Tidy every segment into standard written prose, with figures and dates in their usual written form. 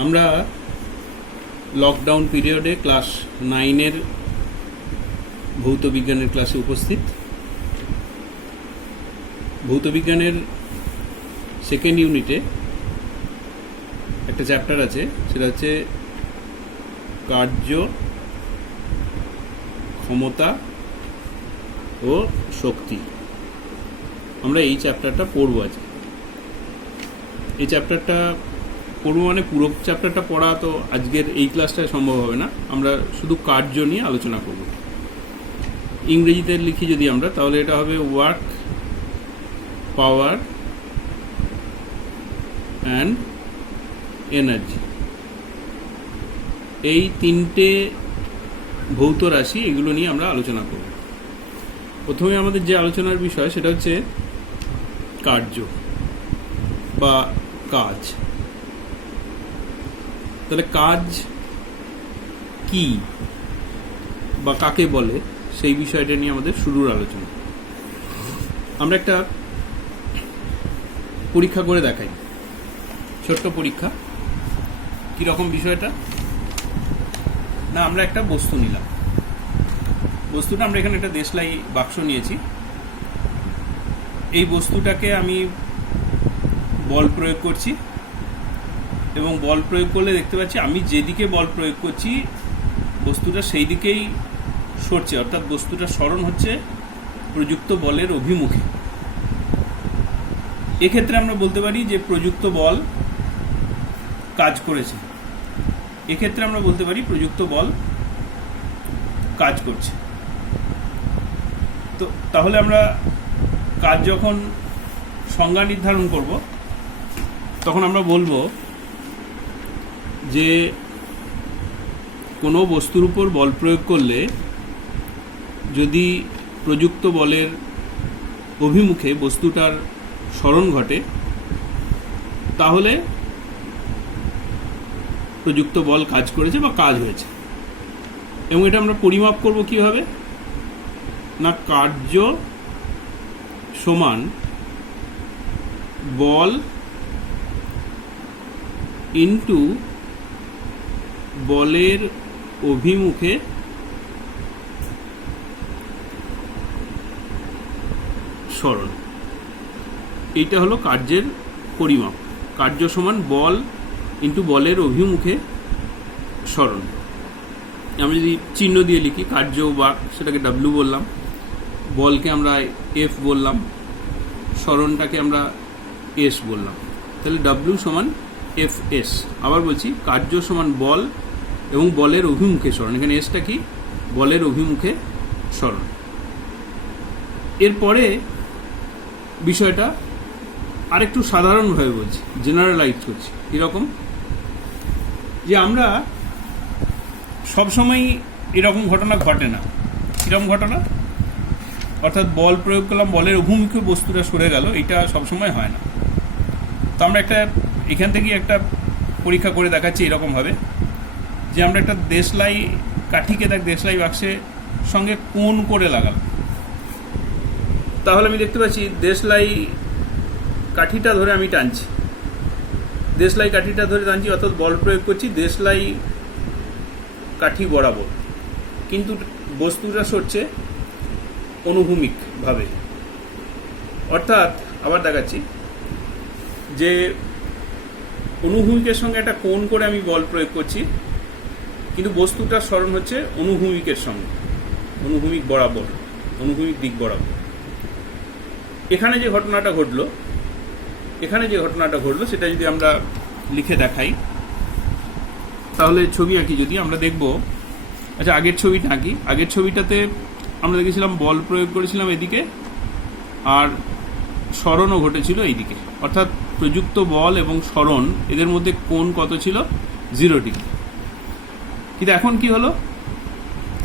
আমরা লকডাউন পিরিয়ডে ক্লাস 9-এর ভৌত বিজ্ঞানের ক্লাসে উপস্থিত। ভৌত বিজ্ঞানের সেকেন্ড ইউনিটে একটা চ্যাপ্টার আছে, সেটা হচ্ছে কার্য, ক্ষমতা ও শক্তি। আমরা এই চ্যাপ্টারটা পড়ব আজ। এই চ্যাপ্টারটা পড়বো মানে পুরো চ্যাপ্টারটা পড়া তো আজকের এই ক্লাসটায় সম্ভব হবে না। আমরা শুধু কার্য নিয়ে আলোচনা করব। ইংরেজিতে লিখি যদি আমরা, তাহলে এটা হবে ওয়ার্ক, পাওয়ার অ্যান্ড এনার্জি। এই তিনটে ভৌত রাশি, এগুলো নিয়ে আমরা আলোচনা করব। প্রথমে আমাদের যে আলোচনার বিষয় সেটা হচ্ছে কার্য বা কাজ। তাহলে কাজ কি বা কাকে বলে, সেই বিষয়টা নিয়ে আমাদের শুরুর আলোচনা। আমরা একটা পরীক্ষা করে দেখাই, ছোট্ট পরীক্ষা। কীরকম বিষয়টা না, আমরা একটা বস্তু নিলাম। বস্তুটা আমরা এখানে একটা দেশলাই বাক্স নিয়েছি। এই বস্তুটাকে আমি বল প্রয়োগ করছি এবং বল প্রয়োগ করলে দেখতে পাচ্ছি আমি যেদিকে বল প্রয়োগ করছি বস্তুটা সেই দিকেই সরছে, অর্থাৎ বস্তুটা সরণ হচ্ছে প্রযুক্ত বলের অভিমুখে। এক্ষেত্রে আমরা বলতে পারি যে প্রযুক্ত বল কাজ করেছে। এক্ষেত্রে আমরা বলতে পারি প্রযুক্ত বল কাজ করছে। তো তাহলে আমরা কাজ যখন সংজ্ঞা নির্ধারণ করব, তখন আমরা বলবো যে কোনো বস্তুর উপর বল প্রয়োগ করলে যদি প্রযুক্ত বলের অভিমুখে বস্তুটার সরণ ঘটে, তাহলে প্রযুক্ত বল কাজ করেছে বা কাজ হয়েছে। এবং এটা আমরা পরিমাপ করব কিভাবে না, কার্য সমান বল ইন্টু বলের অভিমুখে সরণ। এইটা হলো কার্যের পরিমাপ। কার্য সমান বল ইন্টু বলের অভিমুখে সরণ। আমরা যদি চিহ্ন দিয়ে লিখি, কার্য বা সেটাকে ডাব্লিউ বললাম, বলকে আমরা এফ বললাম, সরণটাকে আমরা এস বললাম। তাহলে ডাব্লিউ সমান এফ এস। আবার বলছি, কার্য সমান বল এবং বলের অভিমুখে সরণ। এখানে এসটা কি, বলের অভিমুখে সরণ। এরপরে বিষয়টা আরেকটু সাধারণভাবে বলছি, জেনারেলাইজ করছি। কীরকম, যে আমরা সবসময় এরকম ঘটনা ঘটে না। কীরকম ঘটনা, অর্থাৎ বল প্রয়োগ করলাম, বলের অভিমুখে বস্তুটা সরে গেল, এটা সবসময় হয় না। তো আমরা এখান থেকে একটা পরীক্ষা করে দেখাচ্ছি এরকমভাবে, যে আমরা একটা দেশলাই কাঠিকে দেশলাই বাক্সের সঙ্গে কোণ করে লাগালাম। তাহলে আমি দেখতে পাচ্ছি দেশলাই কাঠিটা ধরে আমি টানছি, দেশলাই কাঠিটা ধরে টানছি, অর্থাৎ বল প্রয়োগ করছি দেশলাই কাঠি বরাবর, কিন্তু বস্তুটা সরছে অনুভূমিকভাবে। অর্থাৎ আবার দেখাচ্ছি যে অনুভূমিকের সঙ্গে একটা কোণ করে আমি বল প্রয়োগ করছি, কিন্তু বস্তুটার সরণ হচ্ছে অনুভূমিকের সঙ্গে, অনুভূমিক বরাবর, অনুভূমিক দিক বরাবর। এখানে যে ঘটনাটা ঘটলো সেটা যদি আমরা লিখে দেখাই, তাহলে ছবি আঁকি। যদি আমরা দেখব, আচ্ছা আগের ছবিটা আঁকি। আগের ছবিটাতে আমরা দেখেছিলাম বল প্রয়োগ করেছিলাম এদিকে, আর সরণও ঘটেছিল এইদিকে। অর্থাৎ প্রযুক্ত বল এবং সরণ এদের মধ্যে কোণ কত ছিল, 0 ডিগ্রি। কিন্তু এখন কি হলো,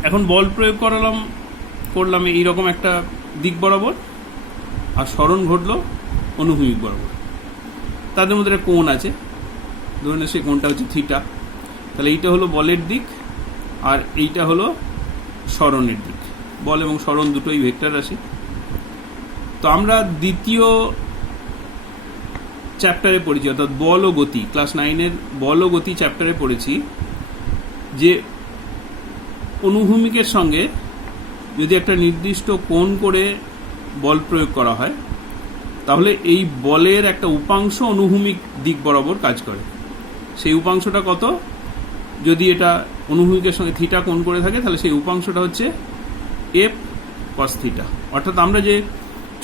এখন বল প্রয়োগ করলাম এইরকম একটা দিক বরাবর, আর সরণ ঘটলো অনুভূমিক বরাবর। তাদের মধ্যে একটা কোণ আছে, ধরুন সেই কোণটা হচ্ছে থিটা। তাহলে এইটা হলো বলের দিক, আর এইটা হলো সরণের দিক। বল এবং সরণ দুটোই ভেক্টর রাশি। তো আমরা দ্বিতীয় চ্যাপ্টারে পড়েছি, অর্থাৎ বল ও গতি, ক্লাস 9-এর বল ও গতি চ্যাপ্টারে পড়েছি যে অনুভূমিকের সঙ্গে যদি একটা নির্দিষ্ট কোণ করে বল প্রয়োগ করা হয় তাহলে এই বলের একটা উপাংশ অনুভূমিক দিক বরাবর কাজ করে। সেই উপাংশটা কত? যদি এটা অনুভূমিকের সঙ্গে থিটা কোণ করে থাকে তাহলে সেই উপাংশটা হচ্ছে এফ কস থিটা। অর্থাৎ আমরা যে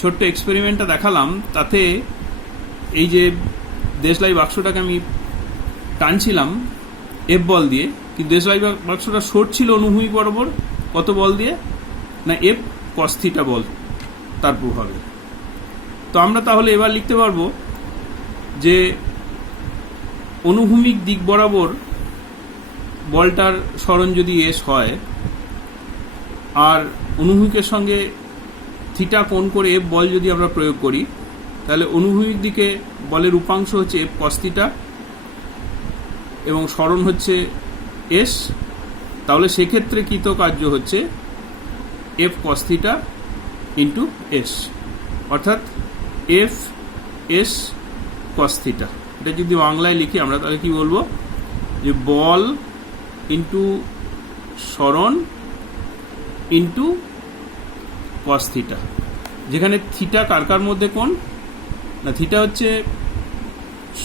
ছোট্ট এক্সপেরিমেন্টটা দেখালাম তাতে এই যে দেশলাই বাক্সটাকে আমি টানছিলাম এফ বল দিয়ে, কিন্তু দেশলাই বাক্সটা সরছিল অনুভূমিক বরাবর কত বল দিয়ে? না এফ কস থিটা বল তার প্রভাবে। তো আমরা তাহলে এবার লিখতে পারবো যে অনুভূমিক দিক বরাবর বলটার সরণ যদি এস হয় আর অনুভূমিকের সঙ্গে থিটা কোণ করে এফ বল যদি আমরা প্রয়োগ করি তাহলে অনুভূমিক দিকে বলের উপাংশ হচ্ছে এফ কস থিটা এবং সরণ হচ্ছে এস। তাহলে সেক্ষেত্রে কৃতকার্য হচ্ছে F cos theta into S, অর্থাৎ এফ এস কস থিটা। এটা যদি বাংলায় লিখি আমরা তাহলে কি বলবো যে বল ইন্টু সরণ ইন্টু কস থিটা, যেখানে থিটা কার কার মধ্যে কোণ? না থিটা হচ্ছে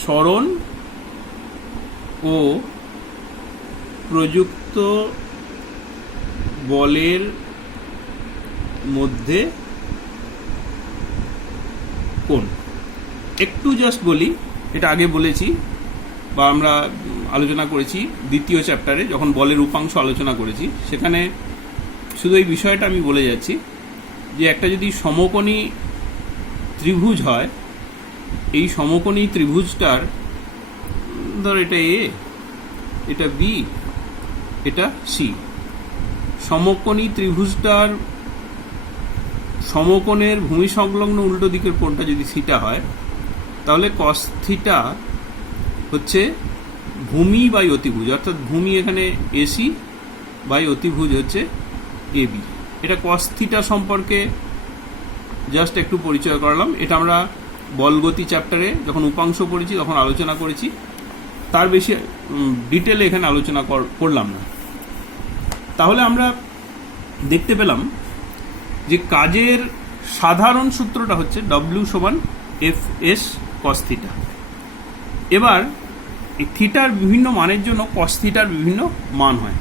সরণ ও প্রযুক্ত বলের মধ্যে কোণ। একটু জাস্ট বলি, এটা আগে বলেছি বা আমরা আলোচনা করেছি দ্বিতীয় চ্যাপ্টারে যখন বলের উপাংশ আলোচনা করেছি, সেখানে শুধু এই বিষয়টা আমি বলে যাচ্ছি যে একটা যদি সমকোণী ত্রিভুজ হয়, এই সমকোণী ত্রিভুজটার ধর এটা এ, এটা বি, এটা সি, সমকোণী ত্রিভুজটার সমকোণের ভূমি সংলগ্ন উল্টো দিকের কোণটা যদি থিটা হয় তাহলে কস থিটা হচ্ছে ভূমি বাই অতিভুজ, অর্থাৎ ভূমি এখানে এসি বাই অতিভুজ হচ্ছে এবি। এটা কস থিটা সম্পর্কে জাস্ট একটু পরিচয় করালাম। এটা আমরা বলগতি চ্যাপ্টারে যখন উপাংশ পড়েছি তখন আলোচনা করেছি, তার বেশি ডিটেলে এখানে আলোচনা করলাম না। তাহলে আমরা দেখতে পেলাম যে কাজের সাধারণ সূত্রটা হচ্ছে ডব্লিউ সমান এফ এস কস থিটা। এবার এই থিটার বিভিন্ন মানের জন্য কস থিটার বিভিন্ন মান হয়।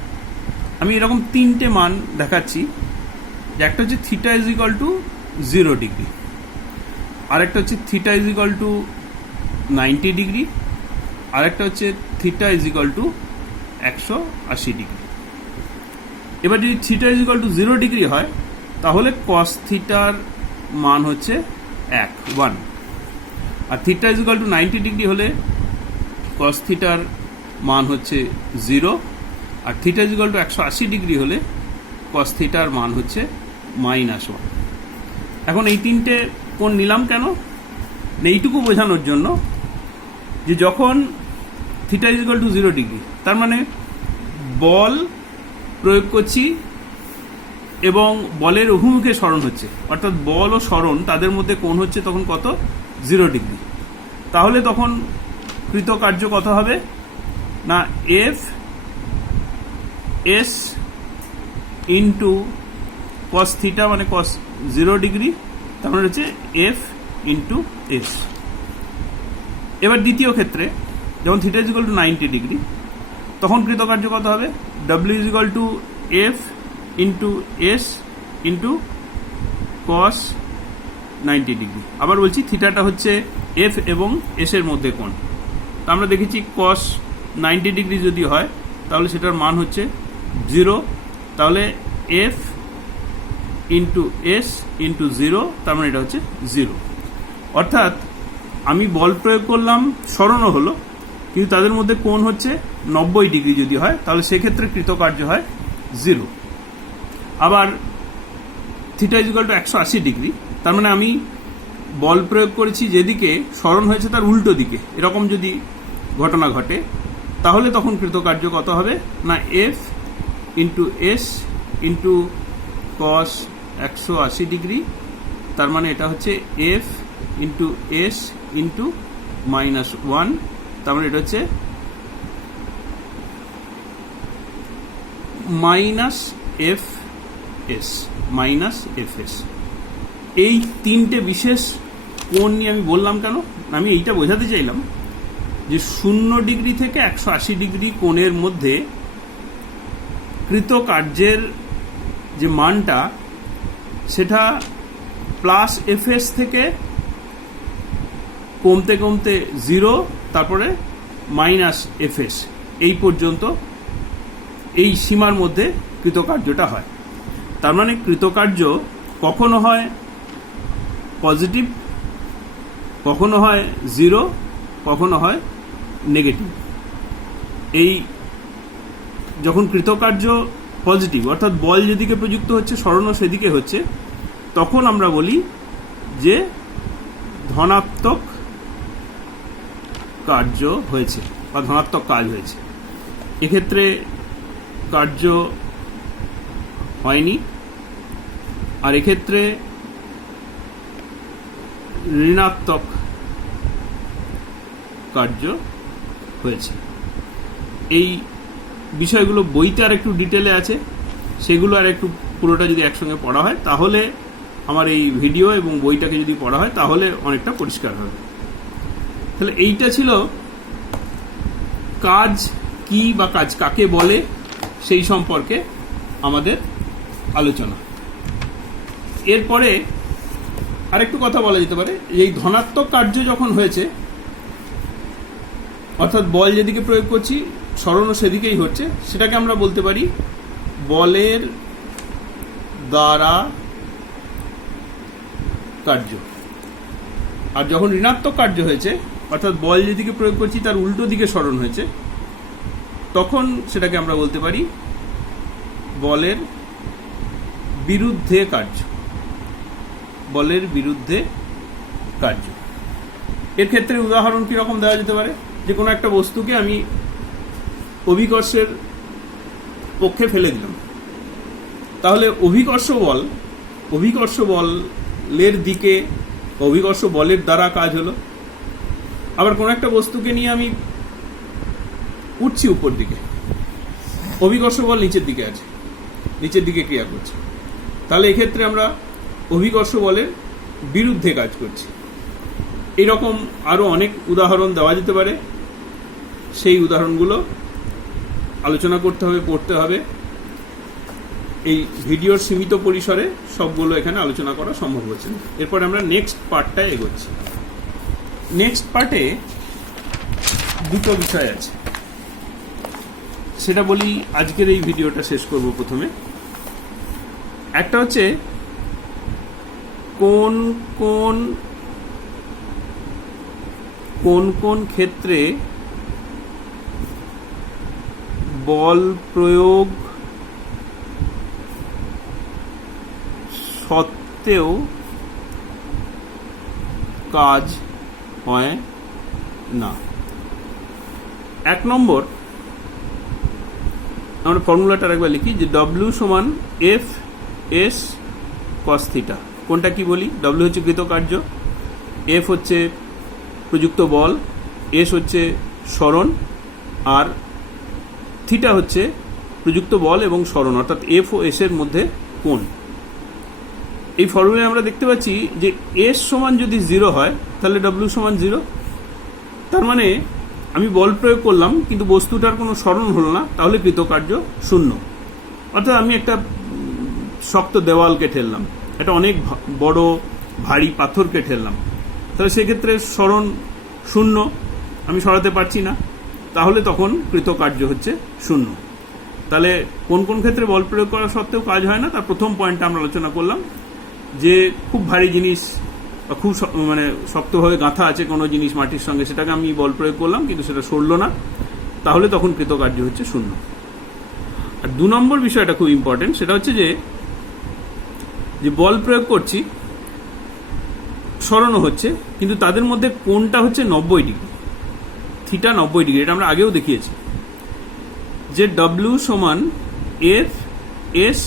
আমি এরকম তিনটে মান দেখাচ্ছি, যে একটা হচ্ছে theta is equal to 0 degree, আরেকটা হচ্ছে theta is equal to 90 degree, আরেকটা হচ্ছে theta is equal to 180 degree. এবার যদি theta is equal to 0 degree হয় তাহলে কস থিটার মান হচ্ছে 1, আর theta is equal to 90 degree হলে কস থিটার মান হচ্ছে 0, আর theta is equal to 180 degree হলে কস থিটার মান হচ্ছে -1। এখন এই তিনটে কোণ নিলাম কেন? এইটুকু বোঝানোর জন্য যে যখন theta is equal to 0 degree তার মানে বল প্রয়োগ করছি এবং বলের অভিমুখে সরণ হচ্ছে, অর্থাৎ বল ও সরণ তাদের মধ্যে কোণ হচ্ছে তখন কত? 0 ডিগ্রি। তাহলে তখন কৃতকার্য কত হবে? না F S into cos theta মানে কস 0 ডিগ্রি, তার মানে হচ্ছে এফ ইন্টু এস। এবার দ্বিতীয় ক্ষেত্রে যখন theta is equal to 90 degree তখন কৃতকার্য কত হবে? W is equal two F into S into cos 90 degree. আবার বলছি থিটাটা হচ্ছে এফ এবং এস এর মধ্যে কোণ। তা আমরা দেখেছি কস 90 ডিগ্রি যদি হয় তাহলে সেটার মান হচ্ছে 0, তাহলে এফ ইন্টু এস ইন্টু 0, তার মানে এটা হচ্ছে 0। অর্থাৎ আমি বল প্রয়োগ করলাম, সরণও হলো, কিন্তু তাদের মধ্যে কোণ হচ্ছে 90 ডিগ্রি যদি হয় তাহলে সেক্ষেত্রে কৃতকার্য হয় 0। আবার theta is equal to 180 degree, তার মানে আমি বল প্রয়োগ করেছি যেদিকে, সরণ হয়েছে তার উল্টো দিকে, এরকম যদি ঘটনা ঘটে তাহলে তখন কৃতকার্য কত হবে? না F into S into cos 180 degree, তার মানে এটা হচ্ছে F into S into minus 1, তার মানে এটা হচ্ছে মাইনাস এফ এস। এই তিনটে বিশেষ কোণ নিয়ে আমি বললাম কেন, আমি এইটা বোঝাতে চাইলাম যে 0 ডিগ্রি থেকে 180 ডিগ্রি কোণের মধ্যে কৃতকার্যের যে মানটা সেটা প্লাস এফএস থেকে কমতে কমতে 0, তারপরে মাইনাস এফএস, এই পর্যন্ত এই সীমার মধ্যে কৃতকার্যটা হয়। তার মানে কৃতকার্য কখনো হয় পজিটিভ, কখনো হয় 0, কখনো হয় নেগেটিভ। এই যখন কৃতকার্য পজিটিভ অর্থাৎ বল যেদিকে প্রযুক্ত হচ্ছে সরণও সেদিকে হচ্ছে, তখন আমরা বলি যে ধনাত্মক কার্য হয়েছে বা ধনাত্মক কাজ হয়েছে। এক্ষেত্রে কার্য হয়নি, আর এক্ষেত্রে ঋণাত্মক কার্য হয়েছে। এই বিষয়গুলো বইতে আর একটু ডিটেলে আছে, সেগুলো আর একটু পুরোটা যদি একসঙ্গে পড়া হয় তাহলে, আমার এই ভিডিও এবং বইটাকে যদি পড়া হয় তাহলে অনেকটা পরিষ্কার হবে। তাহলে এইটা ছিল কাজ কি বা কাজ কাকে বলে সেই সম্পর্কে আমাদের আলোচনা। এরপরে আরেকটু কথা বলা যেতে পারে, এই ধনাত্মক কার্য যখন হয়েছে অর্থাৎ বল যেদিকে প্রয়োগ করছি সরণও সেদিকেই হচ্ছে, সেটাকে আমরা বলতে পারি বলের দ্বারা কার্য। আর যখন ঋণাত্মক কার্য হয়েছে অর্থাৎ বল যেদিকে প্রয়োগ করছি তার উল্টো দিকে সরণ হয়েছে, তখন সেটাকে আমরা বলতে পারি বলের বিরুদ্ধে কার্য। বলের বিরুদ্ধে কার্য। এর ক্ষেত্রে উদাহরণ কিরকম দেওয়া যেতে পারে, যে কোনো একটা বস্তুকে আমি অভিকর্ষের পক্ষে ফেলে দিলাম, তাহলে অভিকর্ষ বলের দিকে, অভিকর্ষ বলের দ্বারা কাজ হলো। আবার কোনো একটা বস্তুকে নিয়ে আমি উঠছি উপর দিকে, অভিকর্ষ বল নিচের দিকে আছে, নিচের দিকে ক্রিয়া করছে, তাহলে এক্ষেত্রে আমরা অভিকর্ষ বলের বিরুদ্ধে কাজ করছি। এইরকম আরও অনেক উদাহরণ দেওয়া যেতে পারে, সেই উদাহরণগুলো আলোচনা করতে হবে, পড়তে হবে। এই ভিডিওর সীমিত পরিসরে সবগুলো এখানে আলোচনা করা সম্ভব হচ্ছে না। এরপর আমরা নেক্সট পার্টটায় এগোচ্ছি। নেক্সট পার্টে দুটো বিষয় আছে, সেটা বলি আজকের এই ভিডিওটা শেষ করব। প্রথমে একটা হচ্ছে কোন কোন ক্ষেত্রে বল প্রয়োগ সত্ত্বেও কাজ হয় না। 1 নম্বর, আমরা ফর্মুলাটা একবার লিখি যে W সমান এফ এস কস থিটা। কোনটা কি বলি? W হচ্ছে কৃতকার্য, এফ হচ্ছে প্রযুক্ত বল, এস হচ্ছে সরণ, আর থিটা হচ্ছে প্রযুক্ত বল এবং সরণ, অর্থাৎ এফ ও এস এর মধ্যে কোণ। এই ফর্মুলায় আমরা দেখতে পাচ্ছি যে এস সমান যদি 0 হয় তাহলে W সমান 0। তার মানে আমি বল প্রয়োগ করলাম কিন্তু বস্তুটার কোনো সরণ হলো না, তাহলে কৃতকার্য 0। অর্থাৎ আমি একটা শক্ত দেওয়ালকে ঠেললাম, একটা অনেক বড় ভারী পাথরকে ঠেললাম, তাহলে সেক্ষেত্রে সরণ 0, আমি সরাতে পারছি না, তাহলে তখন কৃতকার্য হচ্ছে 0। তাহলে কোন কোন ক্ষেত্রে বল প্রয়োগ করা সত্ত্বেও কাজ হয় না, তার প্রথম পয়েন্টটা আমরা আলোচনা করলাম যে খুব ভারী জিনিস বা খুব শক্তভাবে গাঁথা আছে কোনো জিনিস মাটির সঙ্গে, সেটাকে আমি বল প্রয়োগ করলাম কিন্তু সেটা সরল না, তাহলে তখন কৃতকার্য হচ্ছে 0। আর 2 নম্বর বিষয়টা খুব ইম্পর্টেন্ট, সেটা হচ্ছে যে বল প্রয়োগ করছি, সরণও হচ্ছে, কিন্তু তাদের মধ্যে কোণটা হচ্ছে 90 ডিগ্রি, থিটা 90 ডিগ্রি। এটা আমরা আগেও দেখিয়েছি যে W সমান এফ এস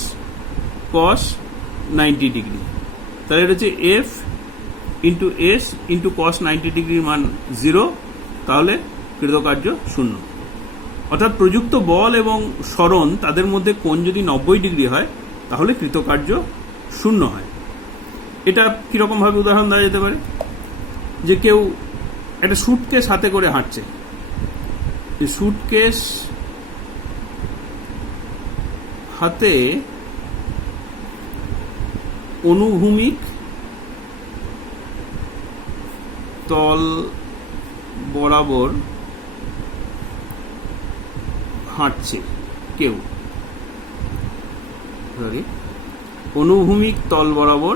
কস 90 ডিগ্রি। তাহলে এটা হচ্ছে F into S into cos 90 ডিগ্রির মান 0, তাহলে কৃতকার্য 0। অর্থাৎ প্রযুক্ত বল এবং সরণ তাদের মধ্যে কোণ যদি 90 ডিগ্রি হয় তাহলে কৃতকার্য 0 হয়। এটা কীরকমভাবে উদাহরণ দেওয়া যেতে পারে, যে কেউ একটা স্যুটকেস হাতে করে হাঁটছে, স্যুটকেস হাতে অনুভূমিক তল বরাবর হাঁটছে কেউ, অনুভূমিক তল বরাবর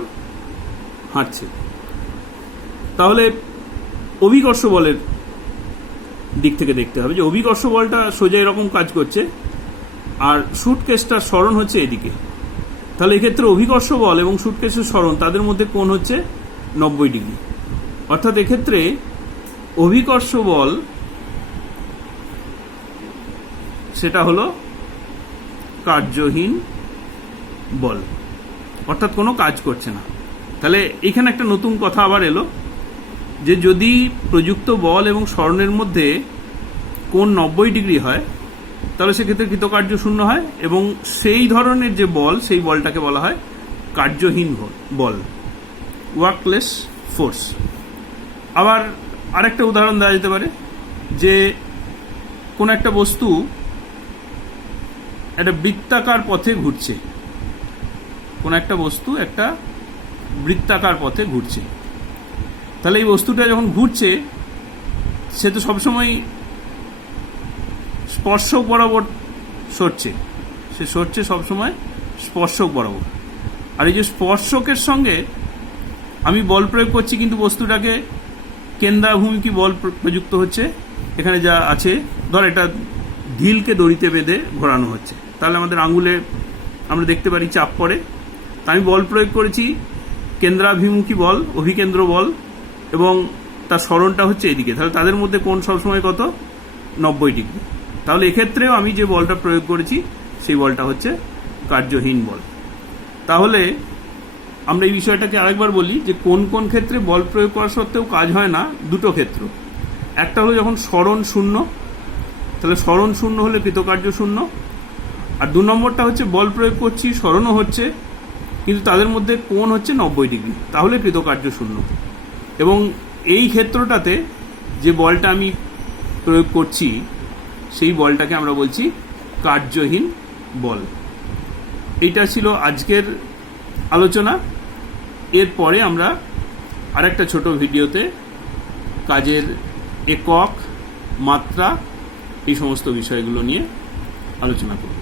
হাঁটছে, তাহলে অভিকর্ষ বলের দিক থেকে দেখতে হবে যে অভিকর্ষ বলটা সোজা এরকম কাজ করছে আর স্যুটকেসটার সরণ হচ্ছে এদিকে। তাহলে এক্ষেত্রে অভিকর্ষ বল এবং স্যুটকেসের সরণ তাদের মধ্যে কোণ হচ্ছে 90 ডিগ্রি। অর্থাৎ এক্ষেত্রে অভিকর্ষ বল সেটা হলো কার্যহীন বল, অর্থাৎ কোনো কাজ করছে না। তাহলে এখানে একটা নতুন কথা আবার এলো যে যদি প্রযুক্ত বল এবং সরণের মধ্যে কোণ 90 ডিগ্রি হয় তাহলে সেক্ষেত্রে কৃতকার্য 0 হয়, এবং সেই ধরনের যে বল সেই বলটাকে বলা হয় কার্যহীন বল, ওয়ার্কলেস ফোর্স। আবার আরেকটা উদাহরণ দেওয়া যেতে পারে যে কোন একটা বস্তু একটা বৃত্তাকার পথে ঘুরছে, কোন একটা বস্তু একটা বৃত্তাকার পথে ঘুরছে, তাহলে এই বস্তুটা যখন ঘুরছে সে তো সবসময় স্পর্শক বরাবর সরছে, সে সরছে সবসময় স্পর্শক বরাবর। আর এই যে স্পর্শকের সঙ্গে আমি বল প্রয়োগ করছি কিন্তু বস্তুটাকে কেন্দ্রাভূমিকী বল প্রযুক্ত হচ্ছে। এখানে যা আছে, ধর এটা ঢিলকে দড়িতে বেঁধে ঘোরানো হচ্ছে, তাহলে আমাদের আঙুলে আমরা দেখতে পারি চাপ পড়ে। তা আমি বল প্রয়োগ করেছি কেন্দ্রাভিমুখী বল, অভিকেন্দ্র বল, এবং তার সরণটা হচ্ছে এদিকে, তাহলে তাদের মধ্যে কোণ সবসময় কত? 90 ডিগ্রি। তাহলে এক্ষেত্রেও আমি যে বলটা প্রয়োগ করেছি সেই বলটা হচ্ছে কার্যহীন বল। তাহলে আমরা এই বিষয়টাকে আরেকবার বলি যে কোন কোন ক্ষেত্রে বল প্রয়োগ করা সত্ত্বেও কাজ হয় না। দুটো ক্ষেত্র, একটা হলো যখন সরণ 0, তাহলে সরণ 0 হলে কৃতকার্য 0, আর 2 নম্বরটা হচ্ছে বল প্রয়োগ করছি, সরণও হচ্ছে, কিন্তু তাদের মধ্যে কোণ হচ্ছে 90 ডিগ্রি, তাহলে কৃতকার্য 0। এবং এই ক্ষেত্রটাতে যে বলটা আমি প্রয়োগ করছি সেই বলটাকে আমরা বলছি কার্যহীন বল। এইটা ছিল আজকের আলোচনা। এরপরে আমরা আরেকটা ছোট ভিডিওতে কাজের একক, মাত্রা, এই সমস্ত বিষয়গুলো নিয়ে আলোচনা করব।